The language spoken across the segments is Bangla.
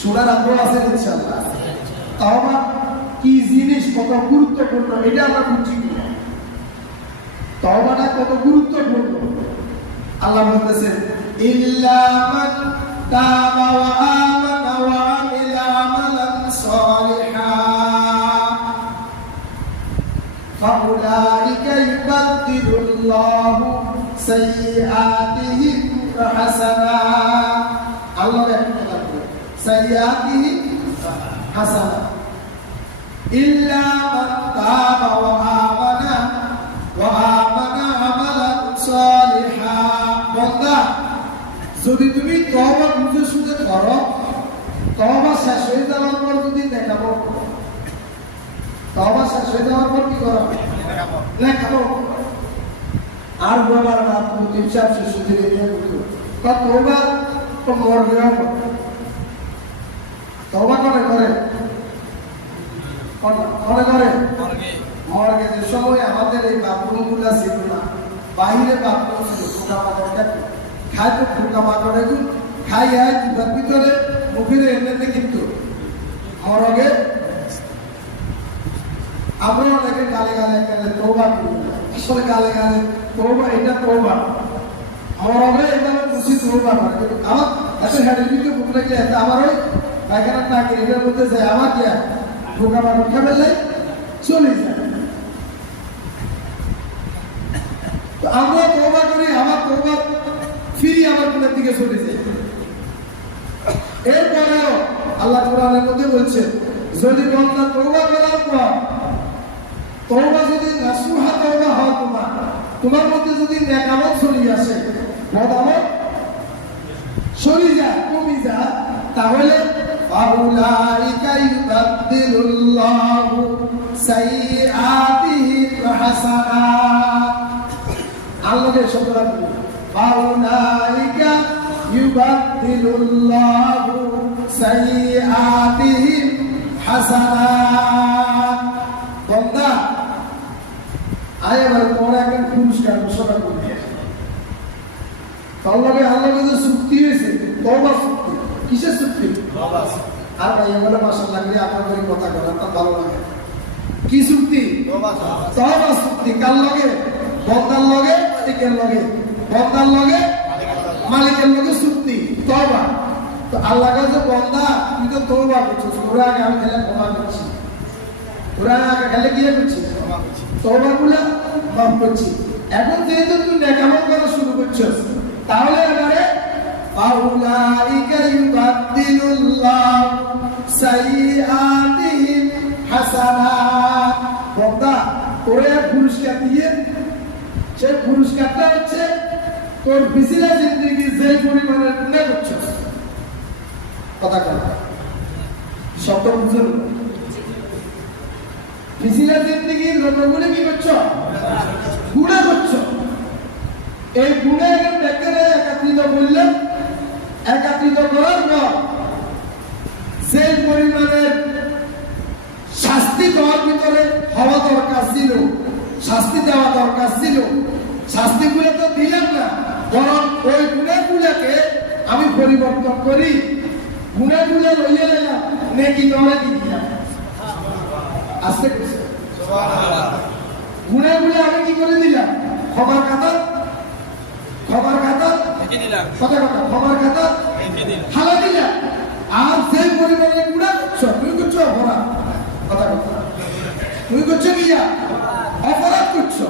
শোনার আগ্রহ আছে ইনশাআল্লাহ। তাওবা কি জিনিস, কত গুরুত্বপূর্ণ এটা আমরা বুঝি কিনা? তাওবাটা কত গুরুত্বপূর্ণ আল্লাহ বলতেছেন, ইল্লা মান তাবা ওয়া আমানা ওয়া আমিলা আমালান সালিহান ফাউলাইকা ইউবাদদিলুল্লাহু সাইয়্যাতিহিম হাসানাত। আল্লাহ একটা কথা বলে, সাইয়্যাতিহিম হাসানাত। ইল্লা মান তাবা ওয়া আমানা আমালান সালিহান। বান্দা, যদি তুমি তওবা বুঝে শুনে করো, তওবা শেষ হয়ে যাওয়ার পর যদি নেকামল করো, তওবা শেষ হয়ে যাওয়ার পর কি করো? নেকামল করো। আর বাবার বাপ মুতিম সাহেব শেষ হয়ে গিয়ে বলতো, তওবা তো মরবেও করে। তওবা করে করে মর্গে যে সময় আমাদের এই বাথরুমগুলা ছিল না, বাইরে বাথরুম ছিল, পোকামাকড় খায় তো পোকামাকড় এগুলো খাই আয় চুপার ভিতরে মুখের এমনিতে কিন্তু মরগে আমরা অনেকে গালে গালে গালে তওবা করি, আসলে গালে গালে তওবা, এটা তওবা মরগে এভাবে বুঝি তওবা করে। কিন্তু আমার এত হেডের ভিতরে বুক রেখে আমার ওই পায়খানার নাকি এটার মধ্যে যায়, আমার কি পোকামাকড় খাবে চলে যায়। আমরা তওবা করি, আমার তওবা ফিরি আমার কোনের দিকে চলে যায়। এরপরেও আল্লাহ কোরআনের মধ্যে বলছে, যদি বান্দা তওবা করার পর তওবা যদি নাসুহা তওবা হয়, তোমার মধ্যে যদি নেক আমল চলে আসে, বদ আমল চলে যায়, কমে যায়, তাহলে ফাউলাইকা ইউবাদদিলুল্লাহু সাইয়্যাতিহিম হাসানাত। আল্লাহকে শতরা বলি, ফাউলাইকা ইউবাদদিলুল্লাহু সাইয়্যাতিহিম হাসানাত। বান্দা, আয় এবার তোমরা একটা পুরস্কার ঘোষণা করবে। আল্লাহকে যে চুক্তি হয়েছে, তওবা চুক্তি। কিসের চুক্তি? তওবা চুক্তি। আর ভাই বলে মাশাআল্লাহ লাগলে আপনার করে কথা বলা তার ভালো লাগে। কি চুক্তি? তওবা চুক্তি। কার লগে? বন্দার লগে, মালিকের লগে। বন্দার লগে, মালিকের লগে চুক্তি, তওবা। তো আল্লাহ কাছে বন্দা, তুই তো তওবা করছিস, তোরা আগে আমি খেলে ক্ষমা করছি, তোরা আগে খেলে কি করছিস? তওবা গুলা মাফ করছি। এখন যেহেতু তুই নেক আমল করা শুরু করছিস, তাহলে এবারে ফাউলাইকা ইউবাদদিলুল্লাহু সাইয়্যাতিহিম হাসানাত। বান্দা, তোরে পুরস্কার দিয়ে, সেই পুরস্কারটা হচ্ছে তোর পিছলা জিন্দেগি যে পরিমাণের গুনাহ করছিস। কথা কথা শব্দ বুঝুন, পিছলা জিন্দেগির যতগুলো কি করছো? গুনাহ করছো। এই গুনাহের ব্যাপারে একত্রিত করলেন, একত্রিত করার পর যে পরিমাণের শাস্তি তোমার ভিতরে হওয়া দরকার ছিল, শাস্তি দেওয়া দরকার ছিল, শাস্তিগুলো তো দিলাম না, বরং ওই গুণাগুলোকে আমি পরিবর্তন করি, গুণাগুলো লইয়ে নিলাম, নেকি নড়ে দিলাম। আস্তে গুণাগুলো আমি কি করে দিলাম? খবর খাতা, খবর খাতা, কথা কথা খবর খাতা হালা দিলাম। আর সেই পরিমাণে গুণা করছো, তুমি করছো অপরাধ। কথা কথা তুমি করছো কি অপরাধ করছো,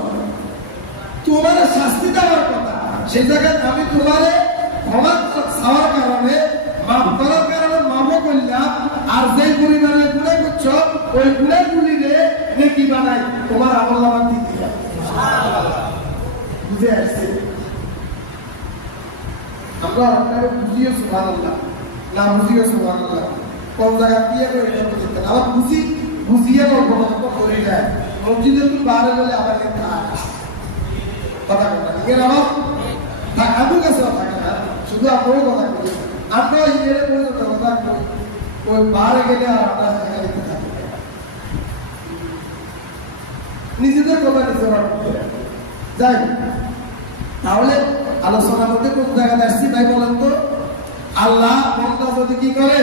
তোমার শাস্তি দেওয়ার কথা। সেই জায়গায় আমি তোমার ক্ষমা চাওয়ার কারণে, মাফ করার কারণে মাফও করলাম। আর যে পরিমাণে গুণা করছো, ওই গুণাগুলিরে নেকি বানাই তোমার আমলনামা দিয়ে দিলাম। বুঝে আসছে? আমরা আপনারা বুঝিও সুবহানাল্লাহ, না বুঝিও সুবহানাল্লাহ। কোন জায়গা দিয়ে করে এটা বুঝতে না, আবার বুঝিয়ে গল্প করে যায়। মসজিদে তুমি বাইরে গেলে আবার একটা কথা কথা এর আবার আমার কাছেও থাকে না, শুধু আপনারও কথা বলি। আমরা ইংরেজি পর্যন্ত কথা করি, ওই বাইরে গেলে আর আপনার জায়গা দিতে থাকি, নিজেদের কথা নিজেরা যাই। তাহলে আলোচনার মধ্যে কোন জায়গায় আসছি ভাই বলেন তো? আল্লাহ বান্দা যদি কি করে?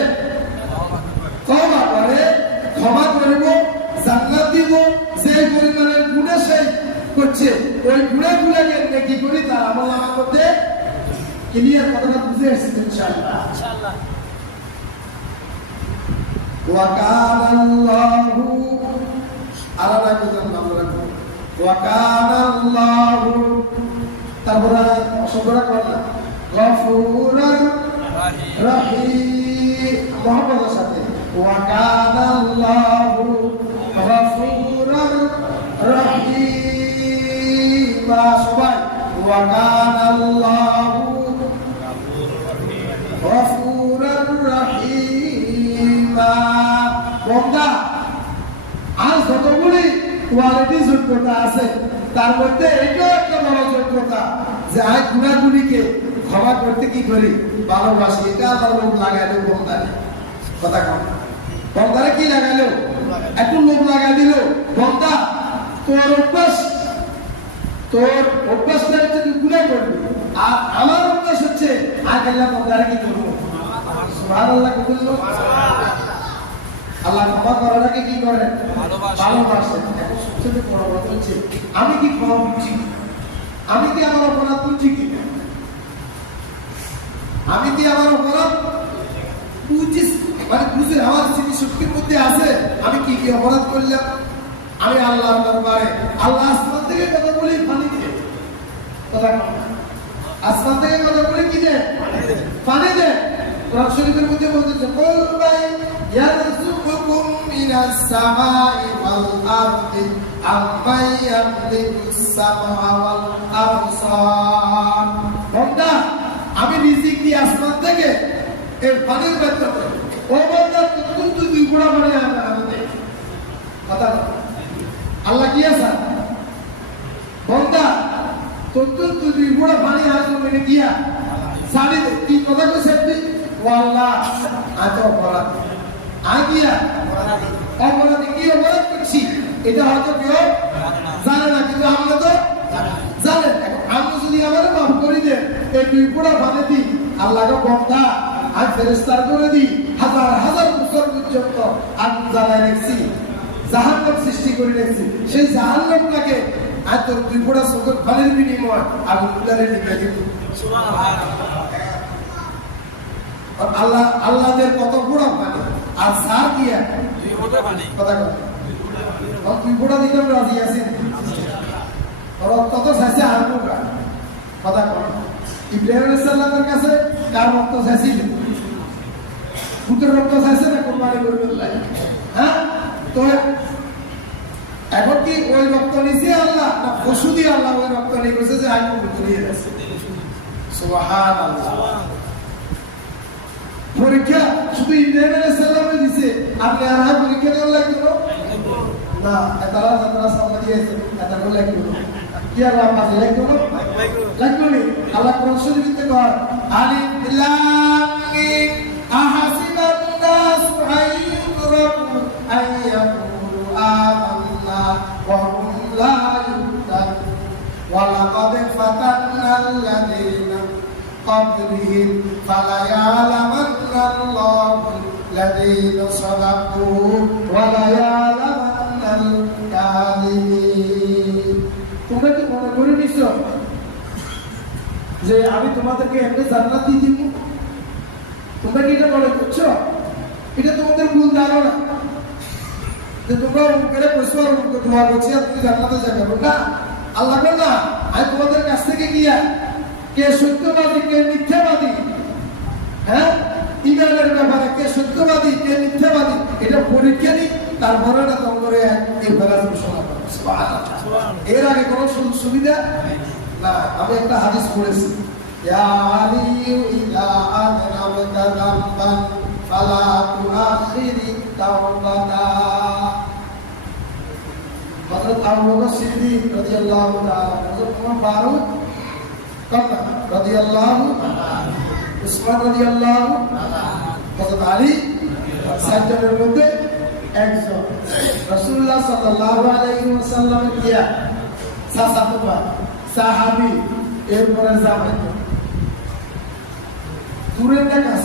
যে পরিমাণের গুণে সে করছে ওই গুণাগুলোকে নেকি করি তার আমল নামা করতে ক্লিয়ার কথাটা বুঝে এসেছে ইনশাআল্লাহ। ওয়া কানা আল্লাহু আলাদা করে নাম রাখো। ওয়া কানা আল্লাহু তারপরে অসংখ্য করলাম গফুরুর রহিম মুহাম্মাদের সাথে ওয়া কানা আল্লাহু গফুরুর রহিম সবাই ওয়া কানা আল্লাহু গফুরুর রহিম। বন্ধা আর যতগুলি কোয়ালিটি যোগ্যতা আছে তার মধ্যে এটাও একটা বড় যোগ্যতা যে আজ গুণাগুলিকে ক্ষমা করতে কি করি ভালোবাসি। এটা আল্লাহ লোক লাগাইলো বন্দারে কথা কম বন্দারে কি লাগাইলো একটু লোক লাগাই দিল বন্দা তোর অভ্যাসটা হচ্ছে তুই গুণা করবি আর আমার অভ্যাস হচ্ছে আগে বন্দারে কি করবো সুবহানাল্লাহ বললো আল্লাহ ক্ষমা করাটাকে কি করেন ভালোবাসেন। এখন সবচেয়ে বড় কথা হচ্ছে আমি কি ক্ষমা বুঝি আমি কি আমার অপরাধ বুঝি কি আমি কি আমার অপরাধ বুঝি মানে বুঝে আমার স্মৃতি শক্তির মধ্যে আছে আমি কি কি অপরাধ করলাম। আমি আল্লাহর দরবারে আল্লাহ আসমান থেকে কথা বলি পানি দিয়ে কথা আসমান থেকে কথা বলে কি দেয় পানি দেয়। কোরআন শরীফের মধ্যে বলতেছে কুল বাই ইয়ারযুকুকুম মিনাস সামাই ওয়াল আরদি আম্মাই ইয়ামলিকুস সামা ওয়াল আবসার। বান্দা আমি রিজিক দিই আসমান থেকে এর পানির মাধ্যমে ও বান্দা তুই দুই গুণা মানে আমাদের কথা আল্লাহ কি আছে বান্দা তুই দুই গুণা পানি আসবে মেনে দিয়া সাড়ে কি কথা কইছে তুই ও আল্লাহ আজ অপরাধ আগিয়া অপরাধী কি অপরাধ করছি এটা হয়তো কেউ জানে না কিন্তু আমরা তো জানেন। আমরা যদি আমার মাফ করে দেন এই দুই পুরা বানে দিই আল্লাহকে বন্ধা আর ফেরেস্তার করে দিই হাজার হাজার বছর পর্যন্ত আগুন জ্বালায় রেখেছি জাহান্নাম সৃষ্টি করে রেখেছি সেই জাহান্নামটাকে আর তোর দুই পুরা চোখের ফালের বিনিময় আগুন গুলারে নিয়ে দিত। আল্লাহদের কত বড় পানি আর সার দিয়া কথা কথা তুই বড় দিতাম রাজি আছেন রক্ত তো চাইছে আর কথা কর ইব্রাহিম আলাইহিস সালামের কাছে কার রক্ত চাইছিল পুত্রের রক্ত চাইছে না কোরবানি করবে হ্যাঁ তো এখন কি ওই রক্ত নিছে আল্লাহ না পশু দিয়ে আল্লাহ ওই রক্ত নিয়ে গেছে যে আগুন ধরিয়ে গেছে সুবহানাল্লাহ। পরীক্ষা শুধু ইব্রাহিম আলাইহিস সালামে দিছে আপনি আর পরীক্ষা দেওয়া লাগবে না তারা যারা সামনে দিয়েছে এটা বলে লাগবে কি আর আপনার লাগবে লাগবে আল্লাহ কোরআন শরীফে কয় আলিফ লাম মিম আহাসিবান নাস আইয়ুরাকু আইয়াকুলু আমান্না ওয়া হুম লা ইফতানুন ওয়া লাকাদ ফাতান্নাল্লাযীনা قبلهم فليعلمن الله الذين صدقوا وليعلمن الكاذبين। তোমরা কি মনে করে নিছো যে আমি তোমাদেরকে এমনি জান্নাত দিয়ে দিব? তোমরা কি এটা মনে করছো? এটা তোমাদের ভুল ধারণা যে তোমরা মুখে কইছো আর তোমার বলছি তুমি জান্নাতে যাবে না। আল্লাহ বলেন না আমি তোমাদের কাছ থেকে গিয়া কে সত্যবাদী কে মিথ্যাবাদী হ্যাঁ ইমানের ব্যাপারে কে সত্যবাদী কে মিথ্যাবাদী এটা পরীক্ষা নিই তারপরে না তোমরা এই বেলা ঘোষণা করো সুবহানাল্লাহ। এর আগে কোনো সুবিধা না। আমি একটা হাদিস পড়েছি ইয়া আলী ইলা আযনাবতা যামবান ফালা তুআখিরি তাওবাতা। হযরত আবু বকর সিদ্দিক রাদিয়াল্লাহু তাআলা হযরত ওমর ফারুক রাদিয়াল্লাহু উসমান রাদিয়াল্লাহু হযরত আলী সাজ্জাদের মধ্যে একজন রাসূলুল্লাহ সাল্লাল্লাহু আলাইহি ওয়াসাল্লামের কিয়া সাহাবী এরপরে জামাই দূরের